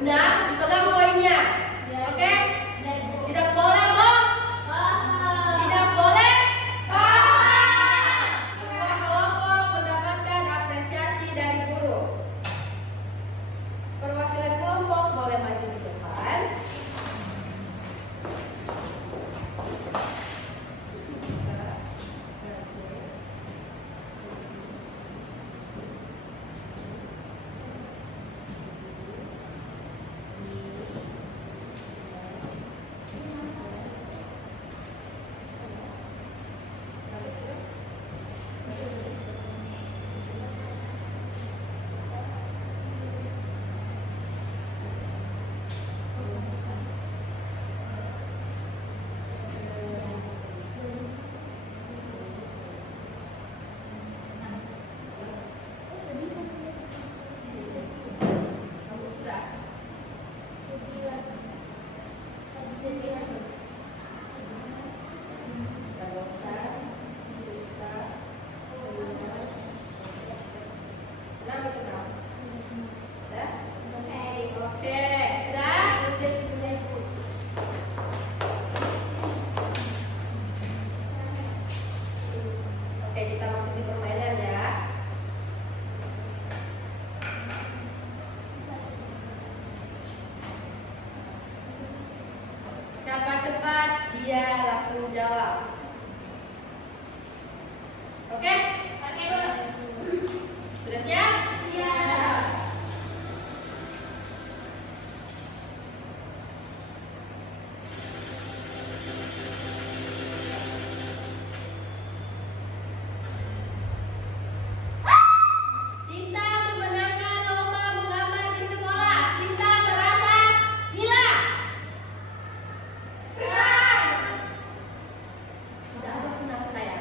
Benar, dipegang poinnya. Oke? Tidak boleh bohong. Tidak boleh bohong. Semua kelompok mendapatkan apresiasi dari guru. Perwakilan kelompok boleh maju di depan. Siapa cepat, dia langsung jawab. Oke? Oke. Sudah siap? Siap. Cinta memenangkan lomba menggambar di sekolah. Cinta merasa Mila. Tidak ada senang saya.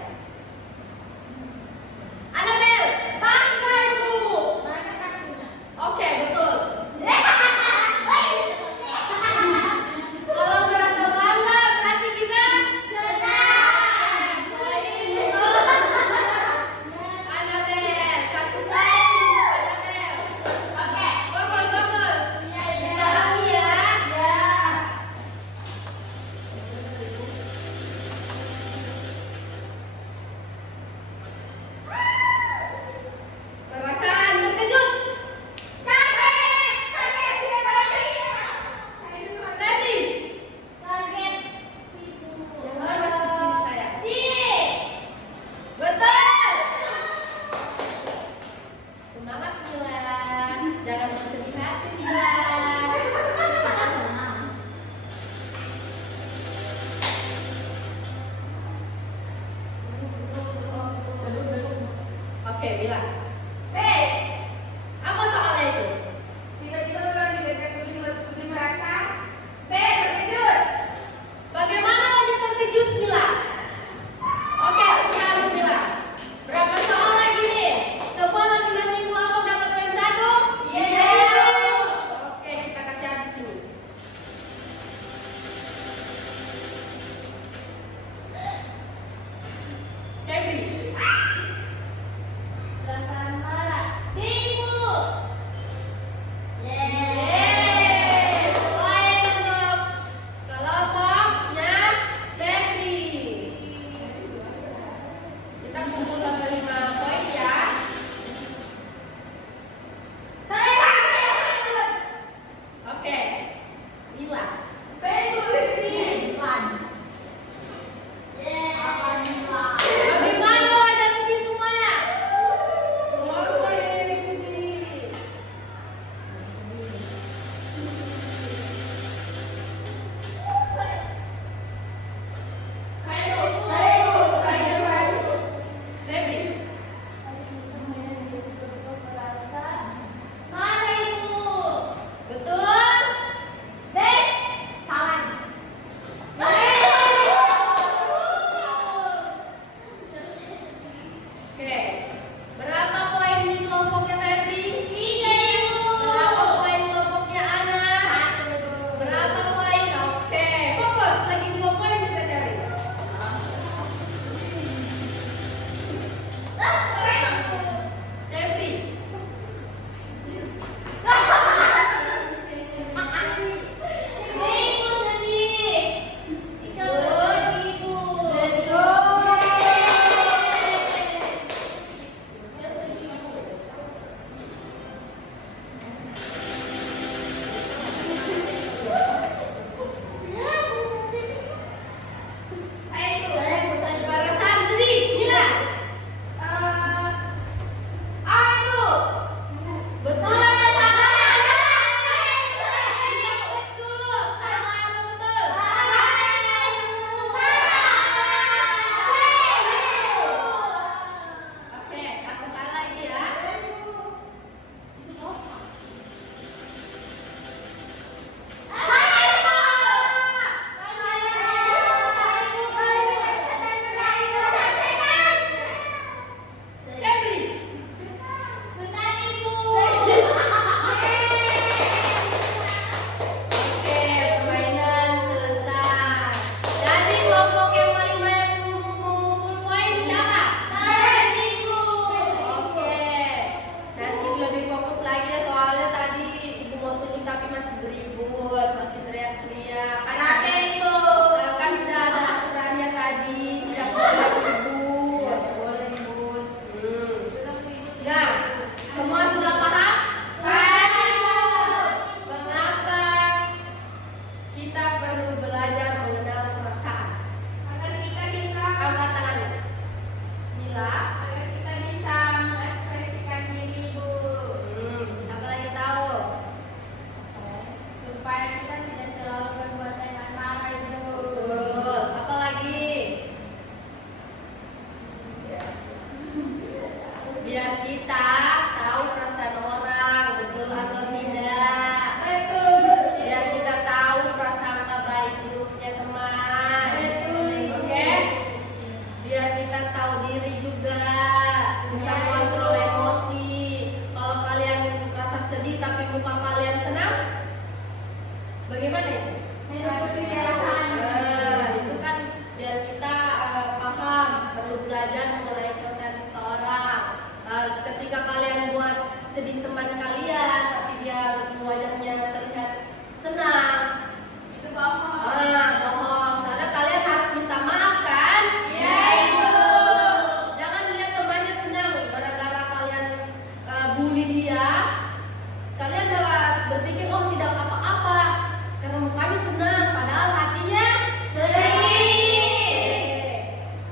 berpikir oh tidak apa-apa karena mukanya senang padahal hatinya sedih.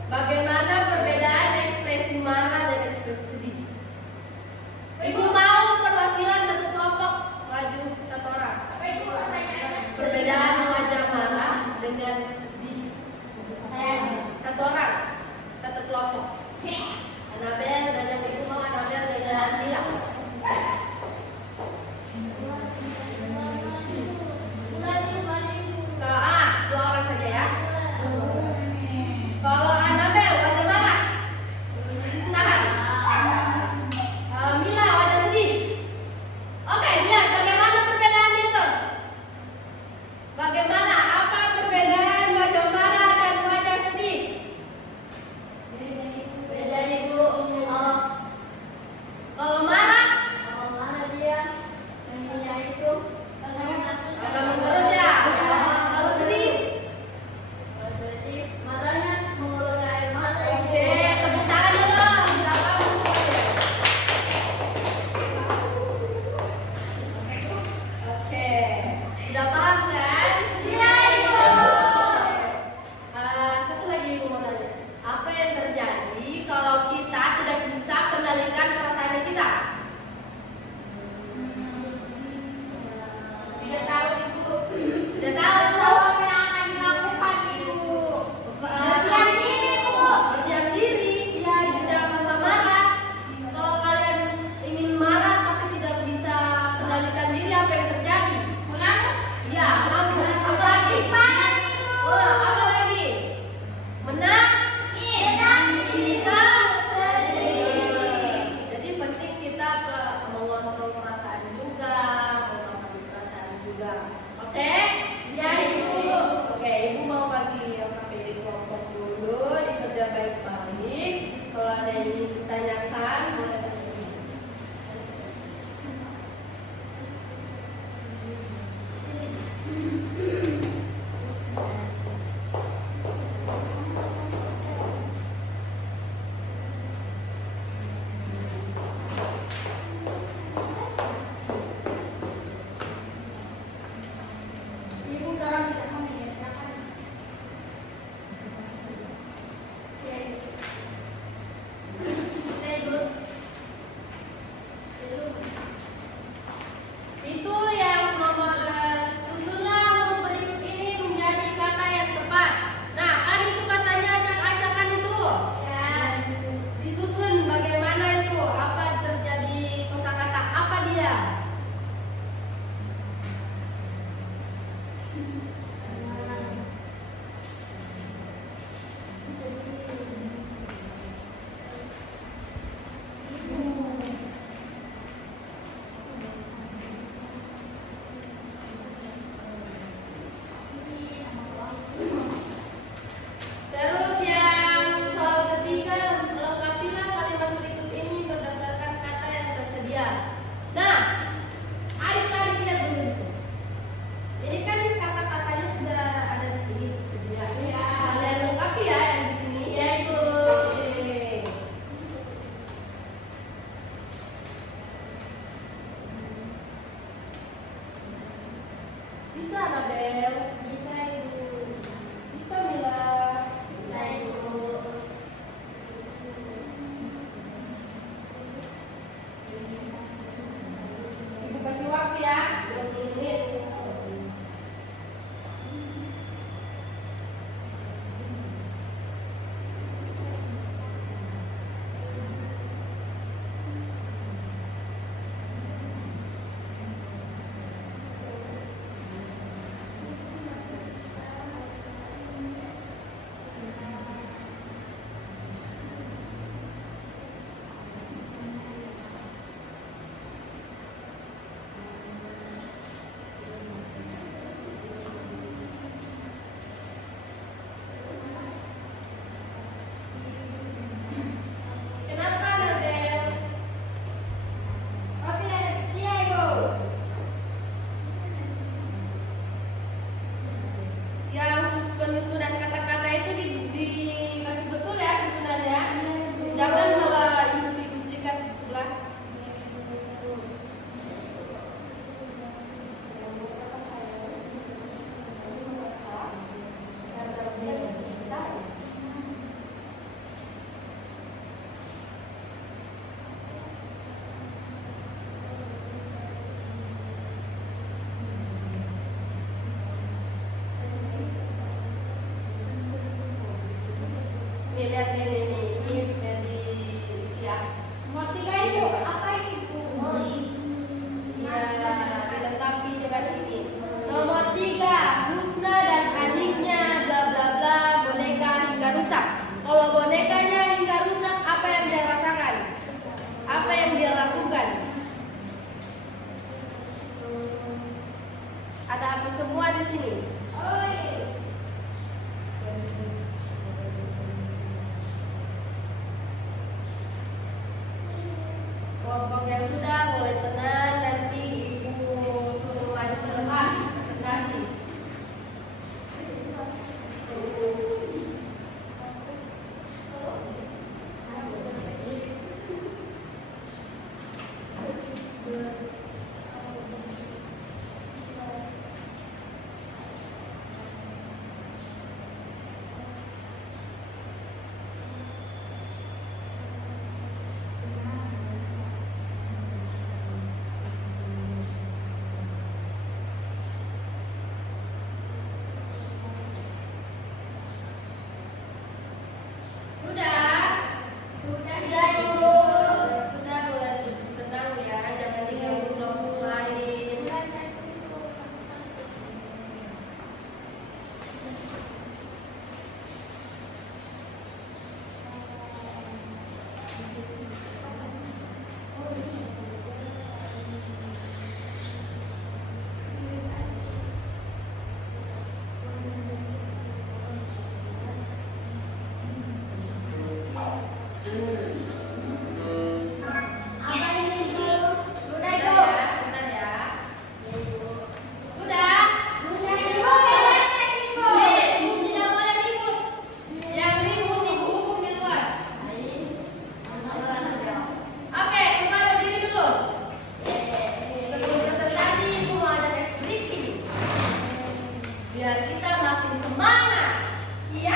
Bagaimana perbedaan ekspresi marah dan ekspresi sedih? Ibu mau perwakilan satu kelompok maju satu orang. Apa itu pertanyaannya? Perbedaan wajah marah dengan sedih. Satu orang, satu kelompok. Anabel dan yang ibu mau Anabel dengan Mila. Dua orang saja ya. Kalau Anabel wajah marah, tahan. Mila wajah sedih. Oke, lihat bagaimana perbedaannya itu. Bagaimana? Apa perbedaan wajah marah dan wajah sedih? Beda ibu. Kalau marah dia nyanyinya itu agak mengerut ya. Kalau sedih matanya mengeluarkan air mata. Oke, tepuk tangan dulu. Oke, sudah paham kan? Iya ibu. Satu lagi ibu mau tanya, apa yang terjadi kalau kita tidak bisa kendalikan perasaan kita? Tidak tahu ibu. Tidak tahu. Apa yang akan dilakukan ibu? Berdiam diri bu. Berdiam diri. Ya, tidak masa marah. Kalau kalian ingin marah tapi tidak bisa kendalikan diri, apa yang terjadi? Mengamuk. Ya, mengamuk. Apa lagi? Panas ibu. Apa lagi? Bisa sedih. Jadi penting kita mengontrol perasaan juga, mengontrol perasaan juga. Oke? Iya ibu. Oke, ibu mau bagi LKPD kelompok dulu, dikerja baik-baik. Kalau ada yang ingin ditanyakan, boleh tanya. Ibu dalam tidak mau menyertakan. Itu yang nomor susunlah huruf berikut ini menjadi kata yang tepat. Nah, kan itu katanya acak-acakan itu. Disusun bagaimana itu? Apa terjadi kosakata? Apa dia? Terus yang soal ketiga, lengkapilah kalimat berikut ini berdasarkan kata yang tersedia. Nah, adik-adik lihat dulu di sini. Ini kan kata-katanya sudah ada di sini tersedia. Kalian lengkapi ya yang di sini. Iya ibu. Oke. Bisa Nabel? Bisa ibu. Bisa Mila? Bisa ibu. Ibu kasih waktu ya, 20 menit. sini. Kelompok yang sudah boleh tenang, nanti ibu suruh maju ke depan presentasi. Biar kita makin semangat. Iya.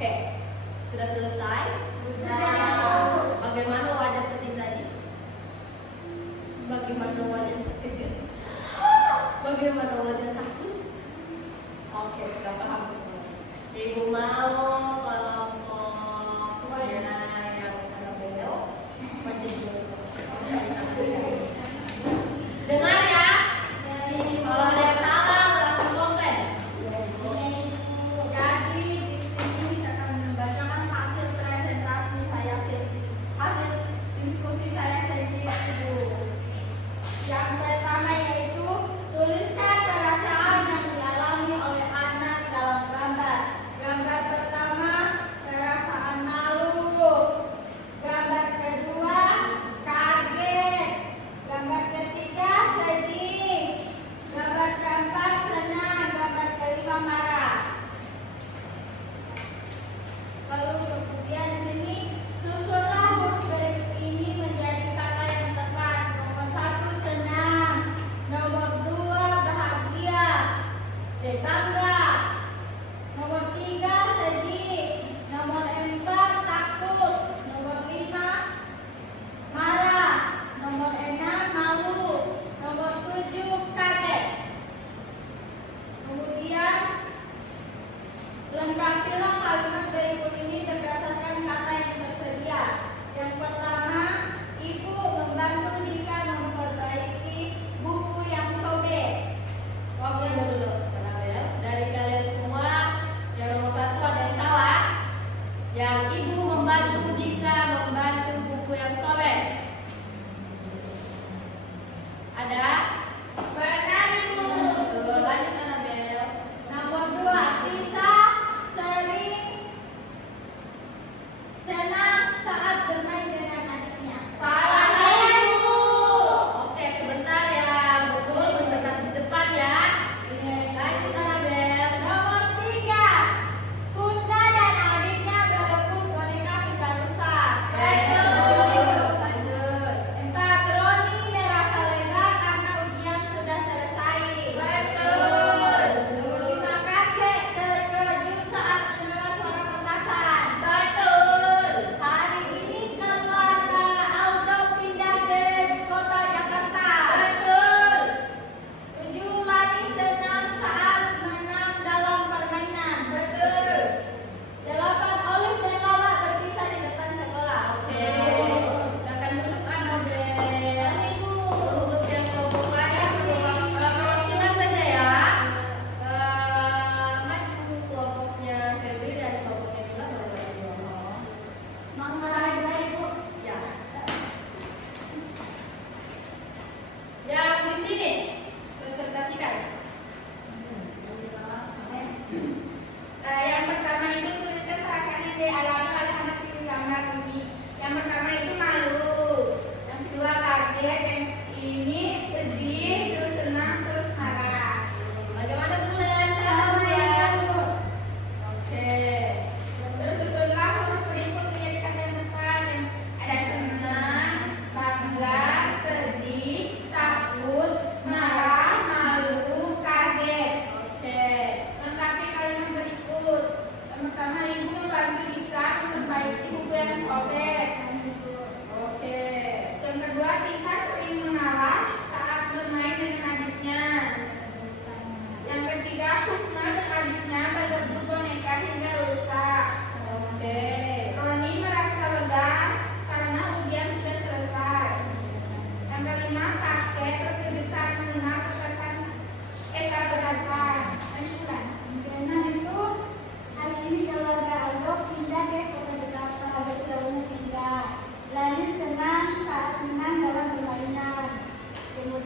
Oke, sudah selesai? Sudah. Bagaimana wajah sedih tadi? Bagaimana wajah terkejut? Bagaimana wajah takut? Oke, sudah paham semua. Ibu mau kelompok yang ada beliau wajah dulu. Dengar ya. Kalau ada yang salah langsung komplain. Jadi di sini saya akan membacakan hasil presentasi saya sendiri, hasil diskusi saya sendiri dulu. Yang pertama yaitu tuliskan perasaan yang dialami oleh anak dalam gambar. Gambar pertama perasaan malu. Gambar kedua kaget. Gambar ketiga sedih. Gambar keempat senang. Gambar kelima marah. Lalu kemudian di sini susunlah huruf berikut ini menjadi kata yang tepat. Nomor 1 senang.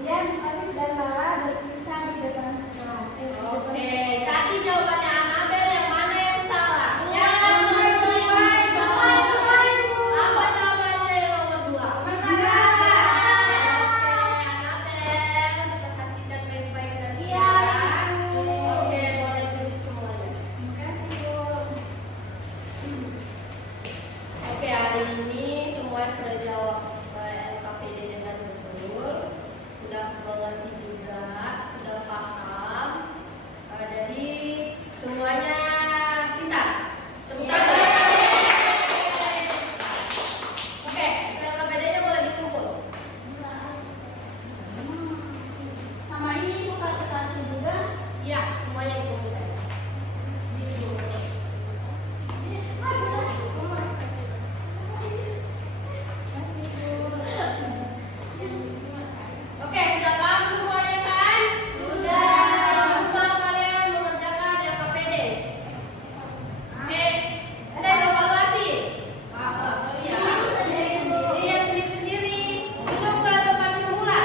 Kemudian Alif dan Lala berpisah di depan kelas. Oke, tadi jawabannya Anabel yang mana yang salah? Yang nomor 2. Nomor 2, Ibu. Apa jawabannya yang nomor 2? Benar. Oke, Anabel, perhatikan baik-baik tadi ya. Oke, boleh duduk semuanya. Terima kasih, Bu. Oke, hari ini semua sudah jawab LKPD dengan betul, sudah mengerti juga, sudah paham. Jadi semuanya pintar. Tepuk tangan. Oke, LKPD-nya boleh dikumpul. Sama ini buka satu juga. Iya, semuanya dikumpul. Oke, sudah paham semuanya kan? Sudah. Di rumah kalian mengerjakan LKPD. Oke, tes evaluasi. Iya. Iya, sendiri-sendiri. Duduk ke tempat semula.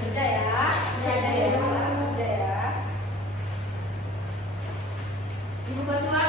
Kerja ya. Kerja ya. Ibu Basma